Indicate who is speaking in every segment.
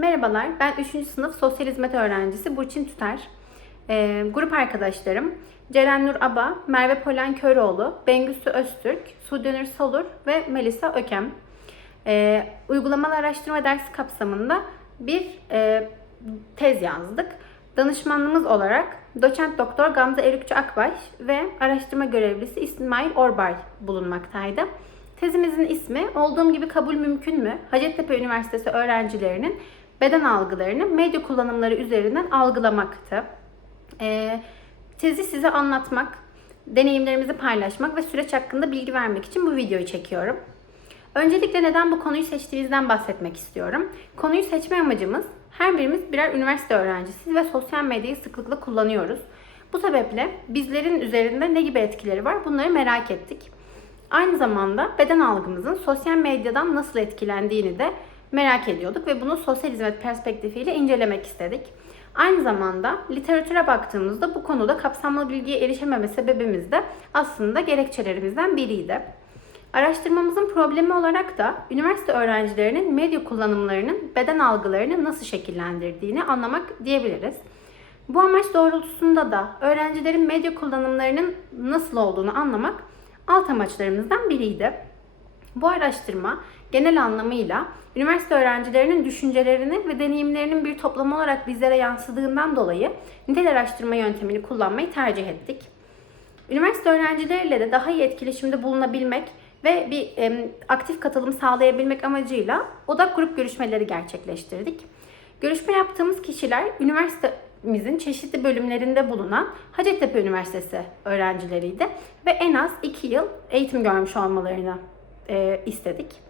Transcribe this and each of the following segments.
Speaker 1: Merhabalar, ben 3. sınıf sosyal hizmet öğrencisi Burçin Tüter. Ee, grup arkadaşlarım Ceren Nur Aba, Merve Polen Köroğlu, Bengüsü Öztürk, Sudenur Solur ve Melisa Ökem. Ee, uygulamalı araştırma dersi kapsamında bir e, tez yazdık. Danışmanlığımız olarak doçent doktor Gamze Erükçü Akbaş ve araştırma görevlisi İsmail Orbay bulunmaktaydı. Tezimizin ismi Olduğum gibi kabul mümkün mü? Hacettepe Üniversitesi öğrencilerinin beden algılarını medya kullanımları üzerinden algılamaktı. Ee, tezi size anlatmak, deneyimlerimizi paylaşmak ve süreç hakkında bilgi vermek için bu videoyu çekiyorum. Öncelikle neden bu konuyu seçtiğimizden bahsetmek istiyorum. Konuyu seçme amacımız her birimiz birer üniversite öğrencisiyiz ve sosyal medyayı sıklıkla kullanıyoruz. Bu sebeple bizlerin üzerinde ne gibi etkileri var bunları merak ettik. Aynı zamanda beden algımızın sosyal medyadan nasıl etkilendiğini de merak ediyorduk ve bunu sosyal hizmet perspektifiyle incelemek istedik. Aynı zamanda literatüre baktığımızda bu konuda kapsamlı bilgiye erişememe sebebimiz de aslında gerekçelerimizden biriydi. Araştırmamızın problemi olarak da üniversite öğrencilerinin medya kullanımlarının beden algılarını nasıl şekillendirdiğini anlamak diyebiliriz. Bu amaç doğrultusunda da öğrencilerin medya kullanımlarının nasıl olduğunu anlamak alt amaçlarımızdan biriydi. Bu araştırma genel anlamıyla üniversite öğrencilerinin düşüncelerini ve deneyimlerinin bir toplam olarak bizlere yansıdığından dolayı nitel araştırma yöntemini kullanmayı tercih ettik. Üniversite öğrencileriyle de daha iyi etkileşimde bulunabilmek ve bir e, aktif katılım sağlayabilmek amacıyla odak grup görüşmeleri gerçekleştirdik. Görüşme yaptığımız kişiler üniversitemizin çeşitli bölümlerinde bulunan Hacettepe Üniversitesi öğrencileriydi ve en az 2 yıl eğitim görmüş olmalarını e, istedik.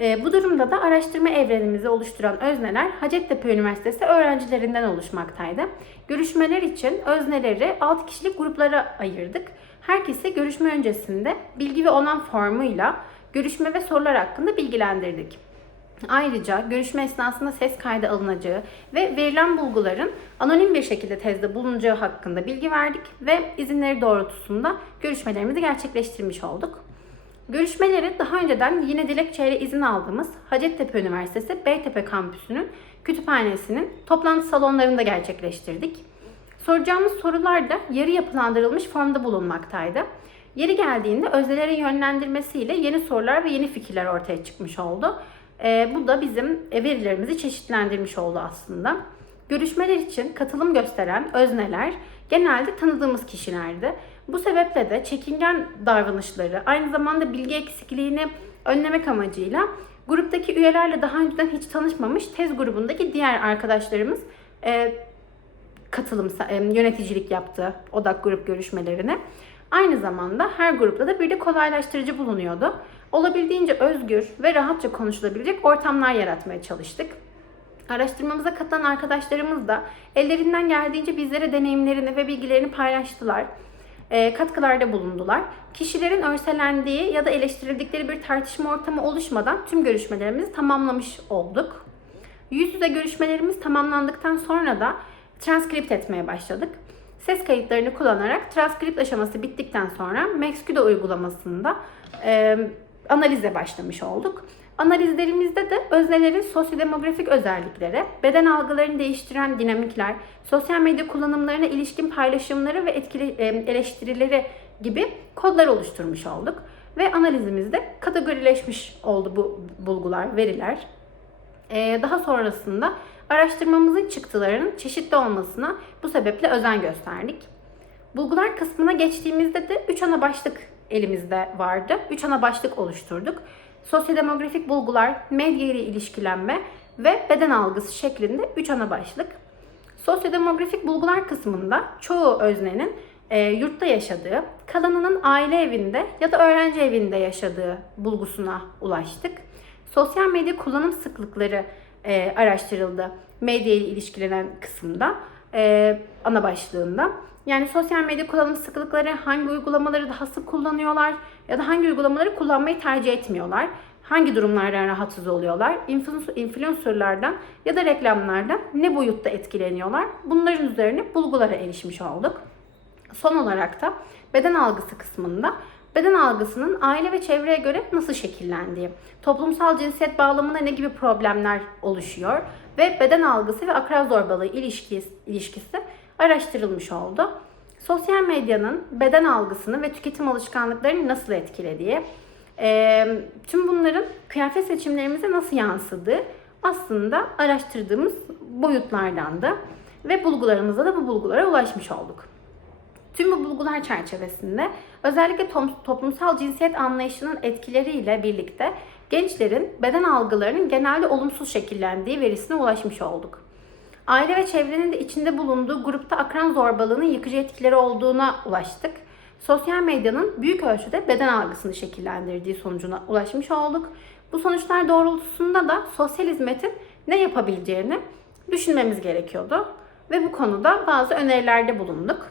Speaker 1: E, bu durumda da araştırma evrenimizi oluşturan özneler Hacettepe Üniversitesi öğrencilerinden oluşmaktaydı. Görüşmeler için özneleri 6 kişilik gruplara ayırdık. Herkesi görüşme öncesinde bilgi ve onam formuyla görüşme ve sorular hakkında bilgilendirdik. Ayrıca görüşme esnasında ses kaydı alınacağı ve verilen bulguların anonim bir şekilde tezde bulunacağı hakkında bilgi verdik ve izinleri doğrultusunda görüşmelerimizi gerçekleştirmiş olduk. Görüşmeleri daha önceden yine dilekçeyle izin aldığımız Hacettepe Üniversitesi Beytepe Kampüsü'nün kütüphanesinin toplantı salonlarında gerçekleştirdik. Soracağımız sorular da yarı yapılandırılmış formda bulunmaktaydı. Yeri geldiğinde öznelerin yönlendirmesiyle yeni sorular ve yeni fikirler ortaya çıkmış oldu. E, bu da bizim verilerimizi çeşitlendirmiş oldu aslında. Görüşmeler için katılım gösteren özneler genelde tanıdığımız kişilerdi. Bu sebeple de çekingen davranışları, aynı zamanda bilgi eksikliğini önlemek amacıyla gruptaki üyelerle daha önceden hiç tanışmamış tez grubundaki diğer arkadaşlarımız e, katılım e, yöneticilik yaptı odak grup görüşmelerine. Aynı zamanda her grupta da bir de kolaylaştırıcı bulunuyordu. Olabildiğince özgür ve rahatça konuşulabilecek ortamlar yaratmaya çalıştık. Araştırmamıza katılan arkadaşlarımız da ellerinden geldiğince bizlere deneyimlerini ve bilgilerini paylaştılar. E, katkılarda bulundular. Kişilerin örselendiği ya da eleştirildikleri bir tartışma ortamı oluşmadan tüm görüşmelerimizi tamamlamış olduk. Yüz yüze görüşmelerimiz tamamlandıktan sonra da transkript etmeye başladık. Ses kayıtlarını kullanarak transkript aşaması bittikten sonra Maxcuda uygulamasında e, analize başlamış olduk. Analizlerimizde de öznelerin sosyodemografik özellikleri, beden algılarını değiştiren dinamikler, sosyal medya kullanımlarına ilişkin paylaşımları ve etkili e, eleştirileri gibi kodlar oluşturmuş olduk. Ve analizimizde kategorileşmiş oldu bu bulgular, veriler. Ee, daha sonrasında araştırmamızın çıktılarının çeşitli olmasına bu sebeple özen gösterdik. Bulgular kısmına geçtiğimizde de 3 ana başlık elimizde vardı. 3 ana başlık oluşturduk. Sosyodemografik bulgular, medya ile ilişkilenme ve beden algısı şeklinde 3 ana başlık. Sosyodemografik bulgular kısmında çoğu öznenin e, yurtta yaşadığı, kalanının aile evinde ya da öğrenci evinde yaşadığı bulgusuna ulaştık. Sosyal medya kullanım sıklıkları e, araştırıldı medya ile ilişkilenen kısımda, e, ana başlığında. Yani sosyal medya kullanım sıklıkları, hangi uygulamaları daha sık kullanıyorlar ya da hangi uygulamaları kullanmayı tercih etmiyorlar. Hangi durumlardan rahatsız oluyorlar? Influencerlardan ya da reklamlardan ne boyutta etkileniyorlar? Bunların üzerine bulgulara erişmiş olduk. Son olarak da beden algısı kısmında beden algısının aile ve çevreye göre nasıl şekillendiği, toplumsal cinsiyet bağlamında ne gibi problemler oluşuyor ve beden algısı ve akran zorbalığı ilişkisi, ilişkisi araştırılmış oldu. Sosyal medyanın beden algısını ve tüketim alışkanlıklarını nasıl etkilediği, e, tüm bunların kıyafet seçimlerimize nasıl yansıdığı aslında araştırdığımız boyutlardan da ve bulgularımızda da bu bulgulara ulaşmış olduk. Tüm bu bulgular çerçevesinde özellikle toplumsal cinsiyet anlayışının etkileriyle birlikte gençlerin beden algılarının genelde olumsuz şekillendiği verisine ulaşmış olduk. Aile ve çevrenin de içinde bulunduğu grupta akran zorbalığının yıkıcı etkileri olduğuna ulaştık. Sosyal medyanın büyük ölçüde beden algısını şekillendirdiği sonucuna ulaşmış olduk. Bu sonuçlar doğrultusunda da sosyal hizmetin ne yapabileceğini düşünmemiz gerekiyordu. Ve bu konuda bazı önerilerde bulunduk.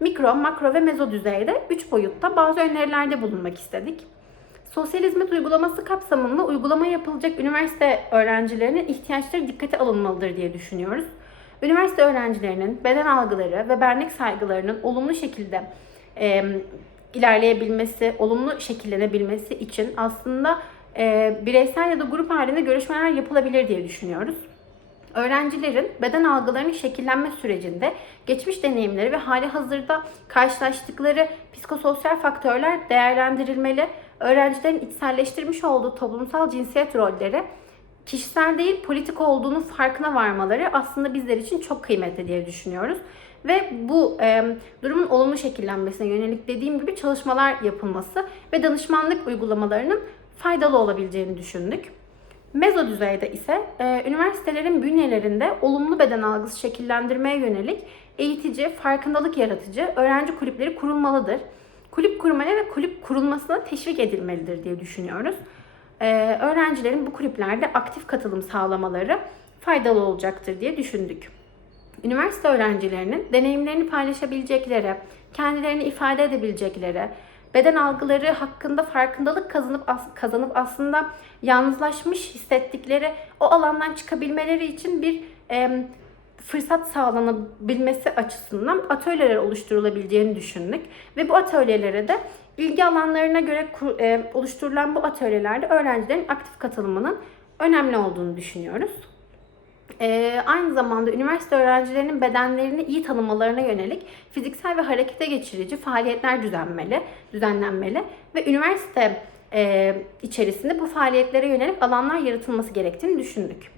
Speaker 1: Mikro, makro ve mezo düzeyde 3 boyutta bazı önerilerde bulunmak istedik. Sosyal hizmet uygulaması kapsamında uygulama yapılacak üniversite öğrencilerinin ihtiyaçları dikkate alınmalıdır diye düşünüyoruz. Üniversite öğrencilerinin beden algıları ve benlik saygılarının olumlu şekilde e, ilerleyebilmesi, olumlu şekillenebilmesi için aslında e, bireysel ya da grup halinde görüşmeler yapılabilir diye düşünüyoruz. Öğrencilerin beden algılarının şekillenme sürecinde geçmiş deneyimleri ve hali hazırda karşılaştıkları psikososyal faktörler değerlendirilmeli. Öğrencilerin içselleştirmiş olduğu toplumsal cinsiyet rolleri kişisel değil politik olduğunu farkına varmaları aslında bizler için çok kıymetli diye düşünüyoruz. Ve bu e, durumun olumlu şekillenmesine yönelik dediğim gibi çalışmalar yapılması ve danışmanlık uygulamalarının faydalı olabileceğini düşündük. Mezo düzeyde ise e, üniversitelerin bünyelerinde olumlu beden algısı şekillendirmeye yönelik eğitici, farkındalık yaratıcı öğrenci kulüpleri kurulmalıdır. Kulüp kurmaya ve kulüp kurulmasına teşvik edilmelidir diye düşünüyoruz. E, öğrencilerin bu kulüplerde aktif katılım sağlamaları faydalı olacaktır diye düşündük. Üniversite öğrencilerinin deneyimlerini paylaşabilecekleri, kendilerini ifade edebilecekleri, beden algıları hakkında farkındalık kazanıp kazanıp aslında yalnızlaşmış hissettikleri o alandan çıkabilmeleri için bir e, fırsat sağlanabilmesi açısından atölyeler oluşturulabileceğini düşündük ve bu atölyelere de ilgi alanlarına göre e, oluşturulan bu atölyelerde öğrencilerin aktif katılımının önemli olduğunu düşünüyoruz. Ee, aynı zamanda üniversite öğrencilerinin bedenlerini iyi tanımalarına yönelik fiziksel ve harekete geçirici faaliyetler düzenmeli, düzenlenmeli ve üniversite e, içerisinde bu faaliyetlere yönelik alanlar yaratılması gerektiğini düşündük.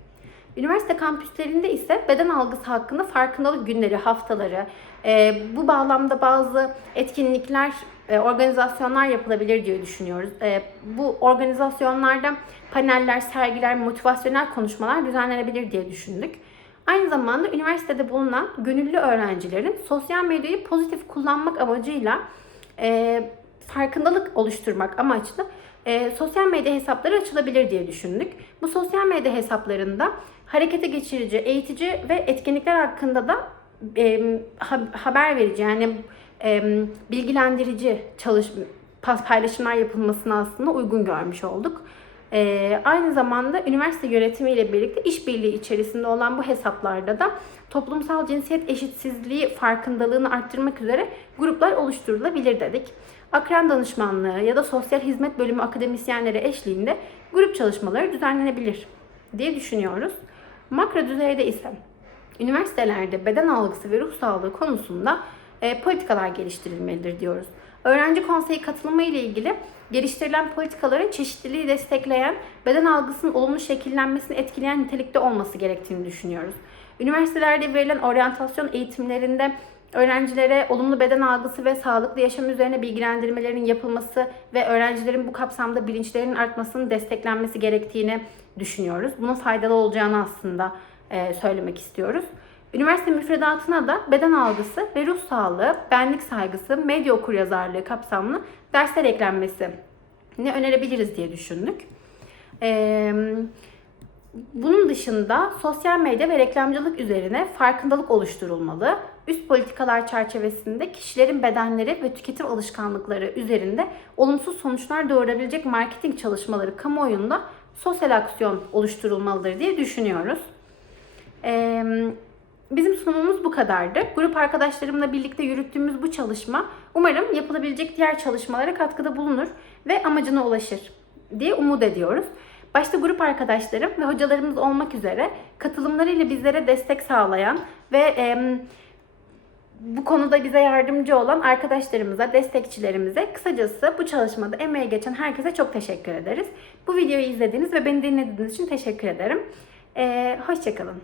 Speaker 1: Üniversite kampüslerinde ise beden algısı hakkında farkındalık günleri, haftaları, e, bu bağlamda bazı etkinlikler, e, organizasyonlar yapılabilir diye düşünüyoruz. E, bu organizasyonlarda paneller, sergiler, motivasyonel konuşmalar düzenlenebilir diye düşündük. Aynı zamanda üniversitede bulunan gönüllü öğrencilerin sosyal medyayı pozitif kullanmak amacıyla e, farkındalık oluşturmak amaçlı e, sosyal medya hesapları açılabilir diye düşündük. Bu sosyal medya hesaplarında harekete geçirici, eğitici ve etkinlikler hakkında da e, haber verici yani e, bilgilendirici çalış paylaşımlar yapılmasını aslında uygun görmüş olduk. E, aynı zamanda üniversite yönetimiyle birlikte işbirliği içerisinde olan bu hesaplarda da toplumsal cinsiyet eşitsizliği farkındalığını arttırmak üzere gruplar oluşturulabilir dedik. Akran danışmanlığı ya da sosyal hizmet bölümü akademisyenleri eşliğinde grup çalışmaları düzenlenebilir diye düşünüyoruz. Makro düzeyde ise üniversitelerde beden algısı ve ruh sağlığı konusunda e, politikalar geliştirilmelidir diyoruz. Öğrenci konseyi katılımı ile ilgili geliştirilen politikaların çeşitliliği destekleyen, beden algısının olumlu şekillenmesini etkileyen nitelikte olması gerektiğini düşünüyoruz. Üniversitelerde verilen oryantasyon eğitimlerinde öğrencilere olumlu beden algısı ve sağlıklı yaşam üzerine bilgilendirmelerin yapılması ve öğrencilerin bu kapsamda bilinçlerinin artmasının desteklenmesi gerektiğini düşünüyoruz. Bunun faydalı olacağını aslında e, söylemek istiyoruz. Üniversite müfredatına da beden algısı ve ruh sağlığı, benlik saygısı, medya okuryazarlığı kapsamlı dersler eklenmesi ne önerebiliriz diye düşündük. Ee, bunun dışında sosyal medya ve reklamcılık üzerine farkındalık oluşturulmalı. Üst politikalar çerçevesinde kişilerin bedenleri ve tüketim alışkanlıkları üzerinde olumsuz sonuçlar doğurabilecek marketing çalışmaları kamuoyunda sosyal aksiyon oluşturulmalıdır diye düşünüyoruz. Ee, Bizim sunumumuz bu kadardı. Grup arkadaşlarımla birlikte yürüttüğümüz bu çalışma umarım yapılabilecek diğer çalışmalara katkıda bulunur ve amacına ulaşır diye umut ediyoruz. Başta grup arkadaşlarım ve hocalarımız olmak üzere katılımlarıyla bizlere destek sağlayan ve em, bu konuda bize yardımcı olan arkadaşlarımıza, destekçilerimize, kısacası bu çalışmada emeği geçen herkese çok teşekkür ederiz. Bu videoyu izlediğiniz ve beni dinlediğiniz için teşekkür ederim. Ee, hoşçakalın.